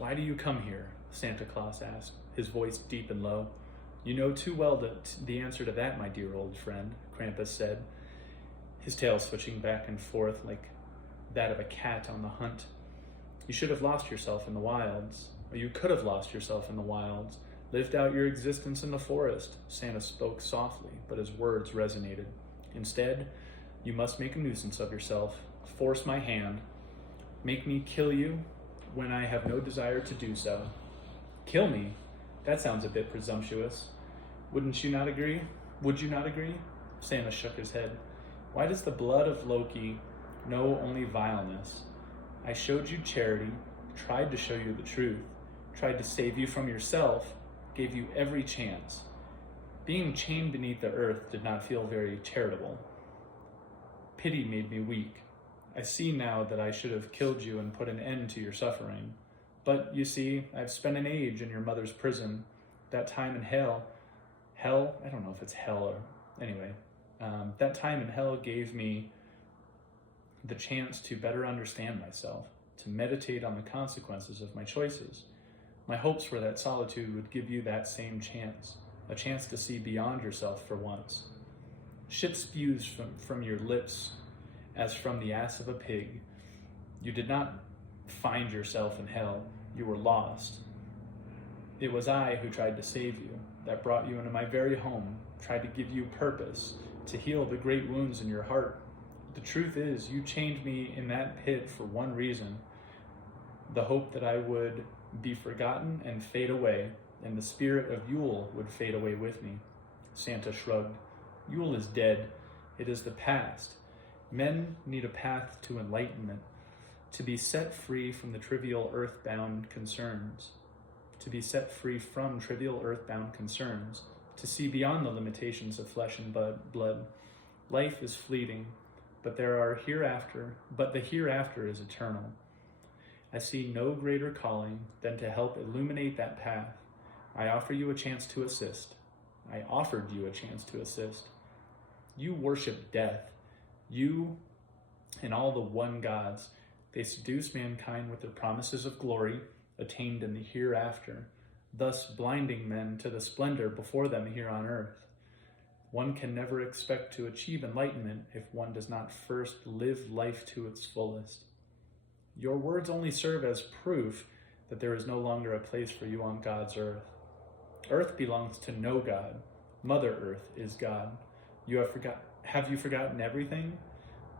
Why do you come here? Santa Claus asked, his voice deep and low. You know too well the answer to that, my dear old friend, Krampus said, his tail switching back and forth like that of a cat on the hunt. You should have lost yourself in the wilds, or you could have lost yourself in the wilds, lived out your existence in the forest. Santa spoke softly, but his words resonated. Instead, you must make a nuisance of yourself, force my hand, make me kill you when I have no desire to do so. Kill me? That sounds a bit presumptuous. Wouldn't you not agree? Would you not agree? Santa shook his head. Why does the blood of Loki know only vileness? I showed you charity, tried to show you the truth, tried to save you from yourself, gave you every chance. Being chained beneath the earth did not feel very charitable. Pity made me weak. I see now that I should have killed you and put an end to your suffering. But, you see, I've spent an age in your mother's prison. That time in hell, I don't know if it's hell or, anyway, that time in hell gave me the chance to better understand myself, to meditate on the consequences of my choices. My hopes were that solitude would give you that same chance, a chance to see beyond yourself for once. Shit spews from your lips as from the ass of a pig. You did not find yourself in hell. You were lost. It was I who tried to save you, that brought you into my very home, tried to give you purpose, to heal the great wounds in your heart. The truth is, you chained me in that pit for one reason, the hope that I would be forgotten and fade away, and the spirit of Yule would fade away with me. Santa shrugged. Yule is dead. It is the past. Men need a path to enlightenment, to be set free from the trivial earthbound concerns, to see beyond the limitations of flesh and blood. Life is fleeting, but the hereafter is eternal. I see no greater calling than to help illuminate that path. I offered you a chance to assist. You worship death. You and all the one gods. They seduce mankind with their promises of glory attained in the hereafter, thus blinding men to the splendor before them here on earth. One can never expect to achieve enlightenment if one does not first live life to its fullest. Your words only serve as proof that there is no longer a place for you on God's earth. Earth belongs to no God. Mother Earth is God. Have you forgotten everything?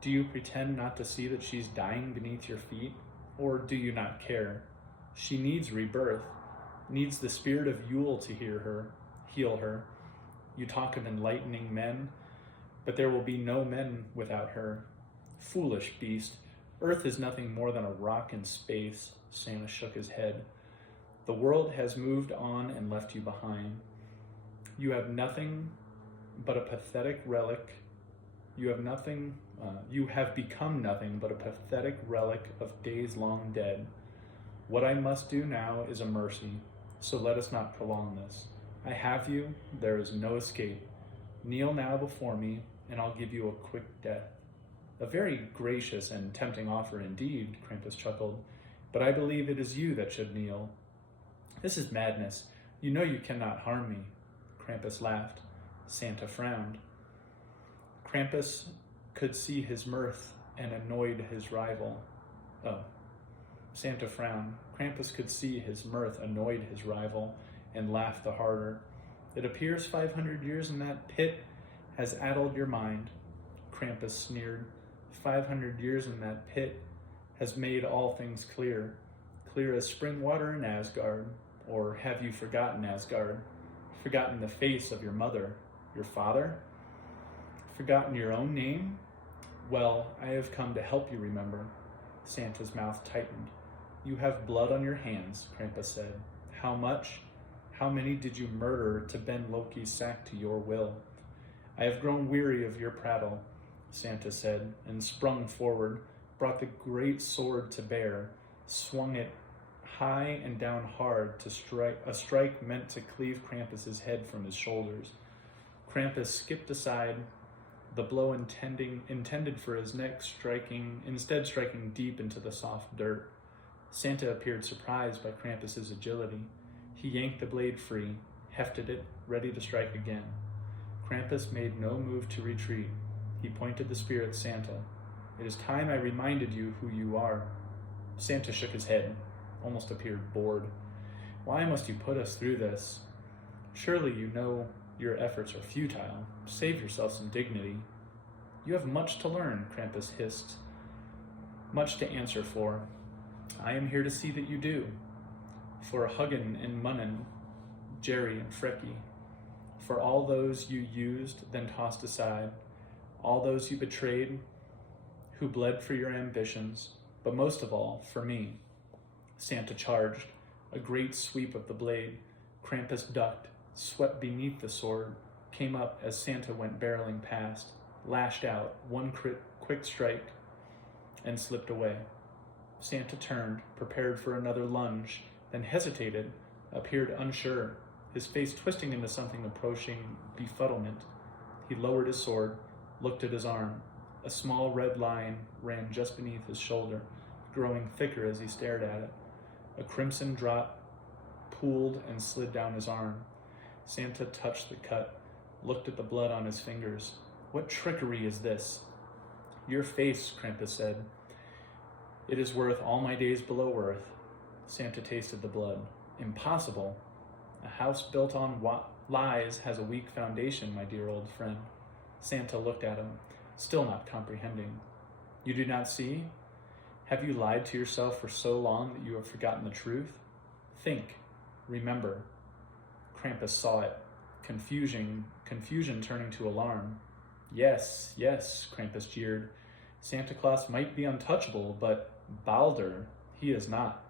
Do you pretend not to see that she's dying beneath your feet? Or do you not care? She needs rebirth, needs the spirit of Yule to heal her. You talk of enlightening men, but there will be no men without her. Foolish beast, Earth is nothing more than a rock in space. Santa shook his head. The world has moved on and left you behind. You have nothing but a pathetic relic. You have become nothing but a pathetic relic of days long dead. What I must do now is a mercy, so let us not prolong this. I have you, there is no escape. Kneel now before me, and I'll give you a quick death. A very gracious and tempting offer indeed, Krampus chuckled, but I believe it is you that should kneel. This is madness. You know you cannot harm me. Krampus laughed. Santa frowned. Krampus could see his mirth and annoyed his rival. Santa frowned. Krampus could see his mirth annoyed his rival and laughed the harder. It appears 500 years in that pit has addled your mind. Krampus sneered. 500 years in that pit has made all things clear, clear as spring water in Asgard. Or have you forgotten Asgard? Forgotten the face of your mother, your father? Forgotten your own name? Well, I have come to help you remember. Santa's mouth tightened. You have blood on your hands, Krampus said. How much? How many did you murder to bend Loki's sack to your will? I have grown weary of your prattle, Santa said, and sprung forward, brought the great sword to bear, swung it high and down hard to strike, a strike meant to cleave Krampus's head from his shoulders. Krampus skipped aside, the blow intended for his neck instead striking deep into the soft dirt. Santa appeared surprised by Krampus's agility. He yanked the blade free, hefted it, ready to strike again. Krampus made no move to retreat. He pointed the spear at Santa. "It is time I reminded you who you are." Santa shook his head, almost appeared bored. "Why must you put us through this? Surely you know your efforts are futile. Save yourself some dignity." "You have much to learn," Krampus hissed. "Much to answer for. I am here to see that you do. For Huggen and Munnin, Jerry and Frecky. For all those you used, then tossed aside. All those you betrayed, who bled for your ambitions. But most of all, for me." Santa charged. A great sweep of the blade. Krampus ducked, swept beneath the sword, came up as Santa went barreling past, lashed out, one quick strike, and slipped away. Santa turned, prepared for another lunge, then hesitated, appeared unsure, his face twisting into something approaching befuddlement. He lowered his sword, looked at his arm. A small red line ran just beneath his shoulder, growing thicker as he stared at it. A crimson drop pooled and slid down his arm. Santa touched the cut, looked at the blood on his fingers. "What trickery is this?" "Your face," Krampus said. "It is worth all my days below earth." Santa tasted the blood. "Impossible. A house built on lies has a weak foundation, my dear old friend." Santa looked at him, still not comprehending. "You do not see? Have you lied to yourself for so long that you have forgotten the truth? Think. Remember." Krampus saw it, confusion turning to alarm. Yes, Krampus jeered. "Santa Claus might be untouchable, but Balder, he is not."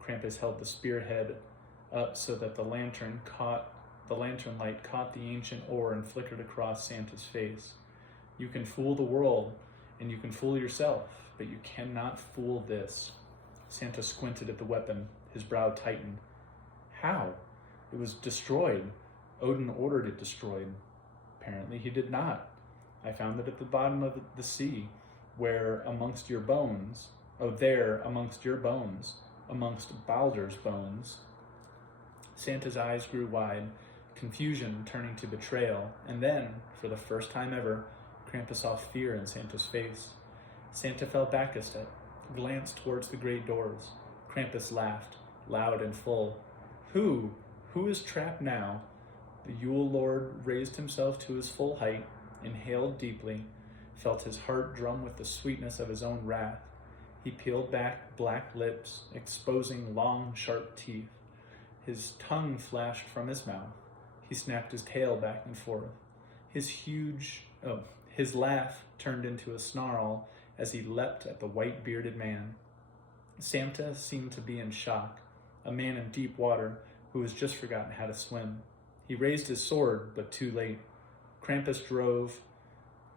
Krampus held the spearhead up so that the lantern light caught the ancient ore and flickered across Santa's face. "You can fool the world, and you can fool yourself, but you cannot fool this." Santa squinted at the weapon, his brow tightened. "How? It was destroyed. Odin ordered it destroyed." "Apparently he did not. I found it at the bottom of the sea, amongst your bones, amongst Balder's bones." Santa's eyes grew wide, confusion turning to betrayal, and then, for the first time ever, Krampus saw fear in Santa's face. Santa fell back a step, glanced towards the great doors. Krampus laughed, loud and full. Who is trapped now?" The Yule Lord raised himself to his full height, inhaled deeply, felt his heart drum with the sweetness of his own wrath. He peeled back black lips, exposing long, sharp teeth. His tongue flashed from his mouth. He snapped his tail back and forth. His laugh turned into a snarl as he leapt at the white-bearded man. Santa seemed to be in shock, a man in deep water who has just forgotten how to swim. He raised his sword, but too late. Krampus drove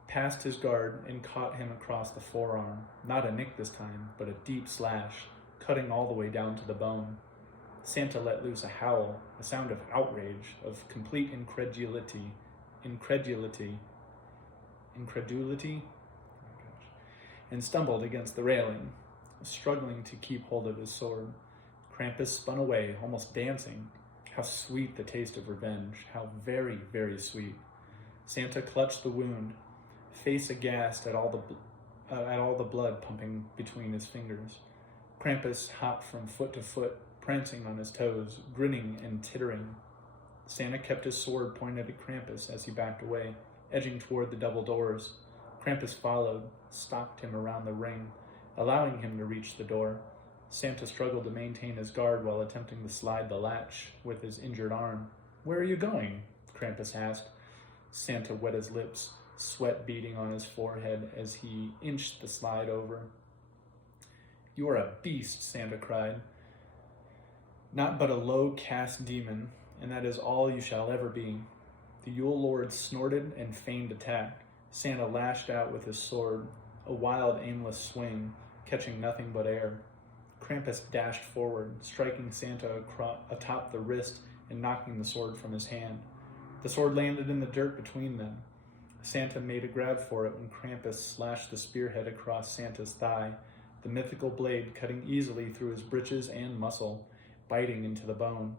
past his guard and caught him across the forearm. Not a nick this time, but a deep slash, cutting all the way down to the bone. Santa let loose a howl, a sound of outrage, of complete incredulity, and stumbled against the railing, struggling to keep hold of his sword. Krampus spun away, almost dancing. How sweet the taste of revenge, how very, very sweet. Santa clutched the wound, face aghast at all the blood pumping between his fingers. Krampus hopped from foot to foot, prancing on his toes, grinning and tittering. Santa kept his sword pointed at Krampus as he backed away, edging toward the double doors. Krampus followed, stalked him around the ring, allowing him to reach the door. Santa struggled to maintain his guard while attempting to slide the latch with his injured arm. "Where are you going?" Krampus asked. Santa wet his lips, sweat beading on his forehead as he inched the slide over. "You are a beast," Santa cried. "Not but a low-caste demon, and that is all you shall ever be." The Yule Lord snorted and feigned attack. Santa lashed out with his sword, a wild, aimless swing, catching nothing but air. Krampus dashed forward, striking Santa atop the wrist and knocking the sword from his hand. The sword landed in the dirt between them. Santa made a grab for it when Krampus slashed the spearhead across Santa's thigh. the mythical blade cutting easily through his breeches and muscle, biting into the bone.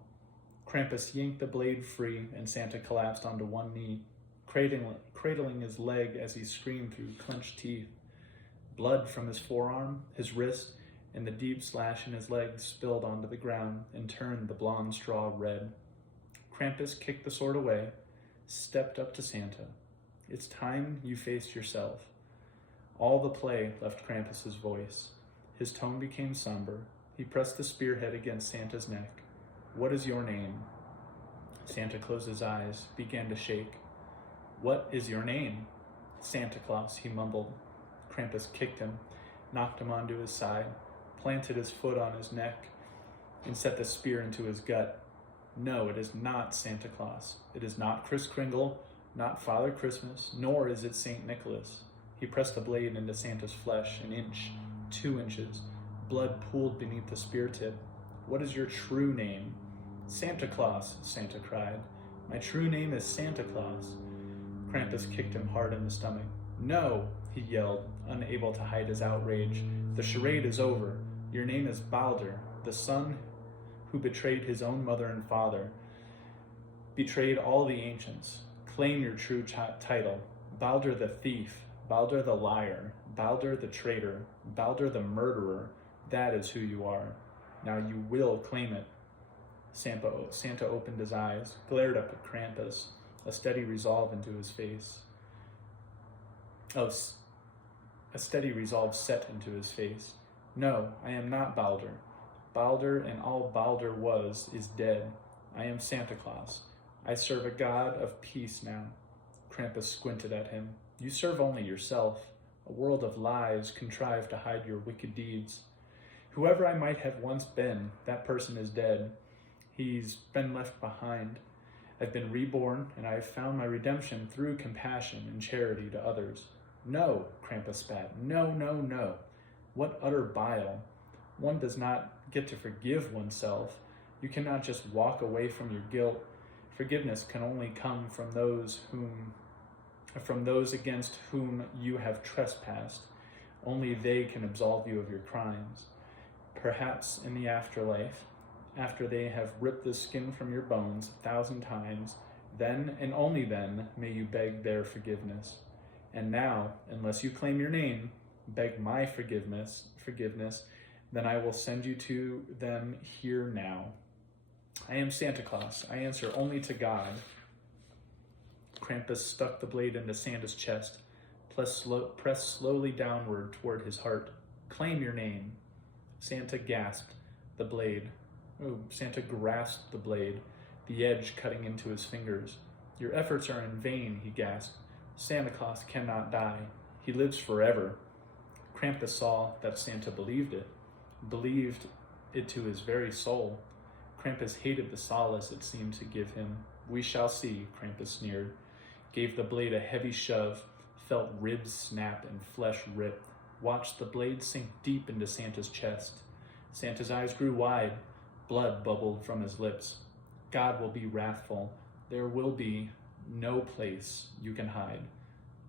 Krampus yanked the blade free, and Santa collapsed onto one knee, cradling his leg as he screamed through clenched teeth. Blood from his forearm, his wrist, and the deep slash in his leg spilled onto the ground and turned the blonde straw red. Krampus kicked the sword away, stepped up to Santa. "It's time you faced yourself." All the play left Krampus's voice. His tone became somber. He pressed the spearhead against Santa's neck. "What is your name?" Santa closed his eyes, began to shake. "What is your name?" "Santa Claus," he mumbled. Krampus kicked him, knocked him onto his side, planted his foot on his neck, and set the spear into his gut. "No, it is not Santa Claus. It is not Kris Kringle, not Father Christmas, nor is it St. Nicholas." He pressed the blade into Santa's flesh, an inch, 2 inches. Blood pooled beneath the spear tip. "What is your true name?" "Santa Claus," Santa cried. "My true name is Santa Claus." Krampus kicked him hard in the stomach. "No," he yelled, unable to hide his outrage. "The charade is over. Your name is Balder, the son who betrayed his own mother and father, betrayed all the ancients. Claim your true title. Balder the thief, Balder the liar, Balder the traitor, Balder the murderer. That is who you are. Now you will claim it." Santa opened his eyes, glared up at Krampus, a steady resolve into his face. A steady resolve set into his face. "No, I am not Balder. Balder and all Balder was is dead. I am Santa Claus. I serve a god of peace now." Krampus squinted at him. "You serve only yourself, a world of lies contrived to hide your wicked deeds. Whoever I might have once been, that person is dead. He's been left behind. I've been reborn, and I have found my redemption through compassion and charity to others." "No," Krampus spat. "No, no, no. What utter bile. One does not get to forgive oneself. You cannot just walk away from your guilt. Forgiveness can only come from those against whom you have trespassed. Only they can absolve you of your crimes. Perhaps in the afterlife, after they have ripped the skin from your bones 1,000 times, then and only then may you beg their forgiveness. And now, unless you claim your name, beg my forgiveness, then I will send you to them here now. I am Santa Claus. I answer only to God." Krampus stuck the blade into Santa's chest, pressed slowly downward toward his heart. "Claim your name." Santa grasped the blade, the edge cutting into his fingers. "Your efforts are in vain," he gasped. "Santa Claus cannot die. He lives forever." Krampus saw that Santa believed it to his very soul. Krampus hated the solace it seemed to give him. "We shall see," Krampus sneered, gave the blade a heavy shove, felt ribs snap and flesh rip, watched the blade sink deep into Santa's chest. Santa's eyes grew wide, blood bubbled from his lips. "God will be wrathful. There will be no place you can hide."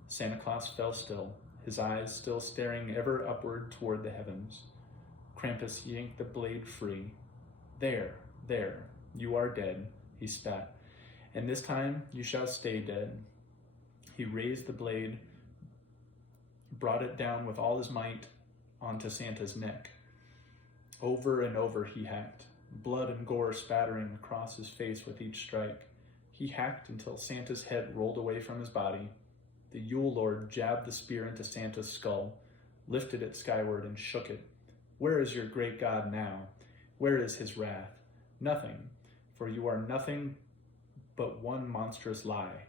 Santa Claus fell still, his eyes still staring ever upward toward the heavens. Krampus yanked the blade free. There, you are dead," he spat, "and this time you shall stay dead." He raised the blade, brought it down with all his might onto Santa's neck. Over and over he hacked, blood and gore spattering across his face with each strike. He hacked until Santa's head rolled away from his body. The Yule Lord jabbed the spear into Santa's skull, lifted it skyward and shook it. "Where is your great God now? Where is his wrath? Nothing, for you are nothing but one monstrous lie."